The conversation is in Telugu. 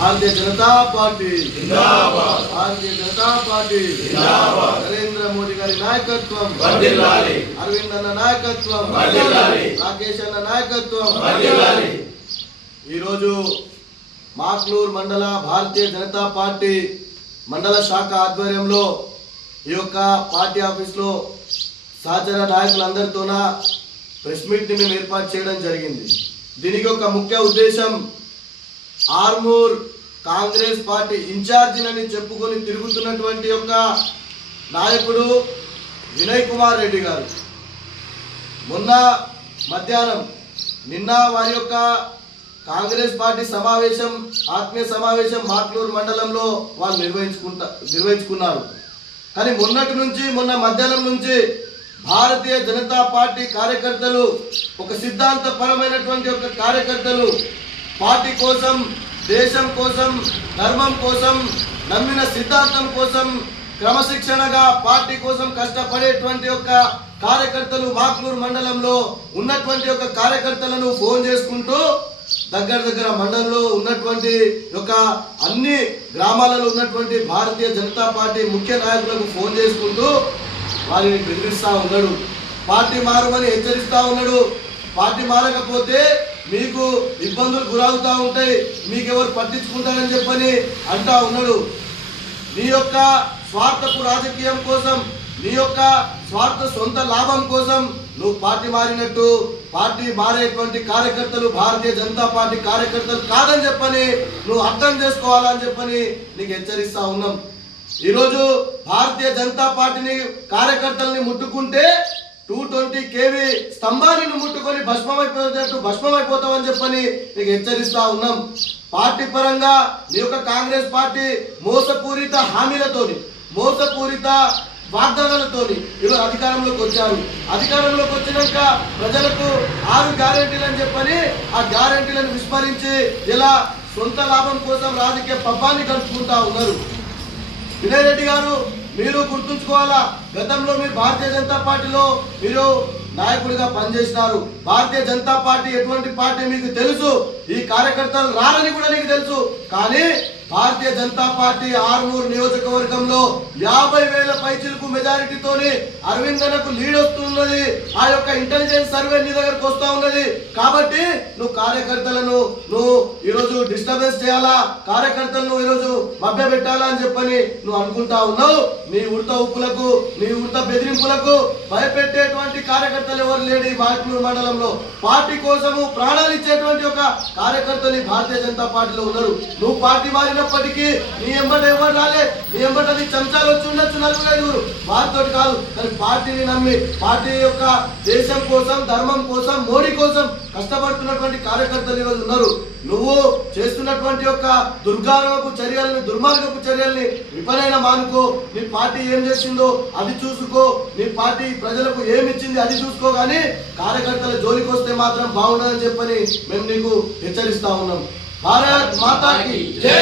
భారతీయ జనతా పార్టీ. భారతీయ జనతా పార్టీ. నరేంద్ర మోడీ గారి నాయకత్వం. అరవింద్ అన్న నాయకత్వం. రాకేష్ అన్న నాయకత్వం. ఈరోజు మాక్లూర్ మండల భారతీయ జనతా పార్టీ మండల శాఖ ఆధ్వర్యంలో ఈ యొక్క పార్టీ ఆఫీస్లో సహచర నాయకులందరితోన ప్రెస్ మీట్ని మేము ఏర్పాటు చేయడం జరిగింది. దీనికి ఒక ముఖ్య ఉద్దేశం ఆర్మూర్ కాంగ్రెస్ పార్టీ ఇన్ఛార్జిలని చెప్పుకొని తిరుగుతున్నటువంటి యొక్క నాయకుడు వినయ్ కుమార్ రెడ్డి గారు. మొన్న మధ్యాహ్నం నిన్న వారి యొక్క కాంగ్రెస్ పార్టీ సమావేశం ఆత్మీయ సమావేశం మాట్లూరు మండలంలో వాళ్ళు నిర్వహించుకుంటా నిర్వహించుకున్నారు. కానీ మొన్నటి నుంచి మొన్న మధ్యాహ్నం నుంచి భారతీయ జనతా పార్టీ కార్యకర్తలు ఒక సిద్ధాంతపరమైనటువంటి ఒక కార్యకర్తలు పార్టీ కోసం దేశం కోసం ధర్మం కోసం నమ్మిన సిద్ధాంతం కోసం క్రమశిక్షణగా పార్టీ కోసం కష్టపడేటువంటి యొక్క కార్యకర్తలు మాక్లూరు మండలంలో ఉన్నటువంటి యొక్క కార్యకర్తలను ఫోన్ చేసుకుంటూ దగ్గర దగ్గర మండలంలో ఉన్నటువంటి యొక్క అన్ని గ్రామాలలో ఉన్నటువంటి భారతీయ జనతా పార్టీ ముఖ్య నాయకులకు ఫోన్ చేసుకుంటూ వారిని బెదిరిస్తూ ఉన్నాడు. పార్టీ మారమని హెచ్చరిస్తూ ఉన్నాడు. పార్టీ మారకపోతే మీకు ఇబ్బందులు గురవుతూ ఉంటాయి మీకు ఎవరు పట్టించుకుంటారని చెప్పని అంటా ఉన్నాడు. నీ యొక్క స్వార్థపు రాజకీయం కోసం నీ యొక్క స్వార్థ సొంత లాభం కోసం నువ్వు పార్టీ మారినట్టు పార్టీ మారేటువంటి కార్యకర్తలు భారతీయ జనతా పార్టీ కార్యకర్తలు కాదని చెప్పని నువ్వు అర్థం చేసుకోవాలని చెప్పని నీకు హెచ్చరిస్తా ఉన్నాం. ఈరోజు భారతీయ జనతా పార్టీని కార్యకర్తల్ని ముట్టుకుంటే టూ ట్వంటీ కేవీ స్తంభాన్ని ముట్టుకొని ముట్టుకొని భస్మమైపోయేటట్టు భస్మమైపోతావని చెప్పని నీకు హెచ్చరిస్తా ఉన్నాం. పార్టీ పరంగా మీ యొక్క కాంగ్రెస్ పార్టీ మోసపూరిత హామీలతోని మోసపూరిత వాగ్దానాలతోని ఈరోజు అధికారంలోకి వచ్చారు. అధికారంలోకి వచ్చినాక ప్రజలకు ఆరు గ్యారెంటీలు అని చెప్పని ఆ గ్యారెంటీలను విస్మరించి ఇలా సొంత లాభం కోసం రాజకీయ పబ్బాన్ని కలుపుకుంటా ఉన్నారు. వినయ్ రెడ్డి గారు మీరు గుర్తుంచుకోవాలా? గతంలో మీరు భారతీయ జనతా పార్టీలో మీరు నాయకుడిగా పనిచేసినారు. భారతీయ జనతా పార్టీ ఎటువంటి పార్టీ మీకు తెలుసు? ఈ కార్యకర్తలు రారని కూడా నీకు తెలుసు. కానీ భారతీయ జనతా పార్టీ ఆర్మూర్ నియోజకవర్గంలో యాభై వేల పైచిలకు మెజారిటీతోని అరవిందనకు లీడ్ వస్తున్నది. ఆ యొక్క ఇంటెలిజెన్స్ సర్వే నీ దగ్గరకు వస్తా ఉన్నది. కాబట్టి నువ్వు కార్యకర్తలను నువ్వు ఈరోజు డిస్టర్బెన్స్ చేయాలా? కార్యకర్తలను ఈరోజు మభ్య పెట్టాలా అని చెప్పని నువ్వు అనుకుంటా ఉన్నావు. నీ ఉడత ఉప్పులకు నీ ఉడత బెదిరింపులకు భయపెట్టేటువంటి కార్యకర్తలు ఎవరు లేడు ఈ మాట్లూరు మండలంలో. పార్టీ కోసము ప్రాణాలు ఇచ్చేటువంటి ఒక కార్యకర్తలు భారతీయ జనతా పార్టీలో ఉన్నారు. నువ్వు పార్టీ అయినప్పటికీ నీ ఎంబట ఎవరు రాలే? నీ ఎంబట నీ చెంచాలు వచ్చి ఉండొచ్చు నలుగురు ఐదుగురు వారితో కాదు కానీ పార్టీని నమ్మి పార్టీ యొక్క దేశం కోసం ధర్మం కోసం మోడీ కోసం కష్టపడుతున్నటువంటి కార్యకర్తలు ఈరోజు ఉన్నారు. నువ్వు చేస్తున్నటువంటి యొక్క దుర్గారపు చర్యల్ని దుర్మార్గపు చర్యల్ని విపరైన మానుకో. నీ పార్టీ ఏం చేసిందో అది చూసుకో. నీ పార్టీ ప్రజలకు ఏమిచ్చింది అది చూసుకో కానీ కార్యకర్తల జోలికి వస్తే మాత్రం బాగుండదని చెప్పని మేము నీకు హెచ్చరిస్తా ఉన్నాం. భారత్ మాతాకి జై!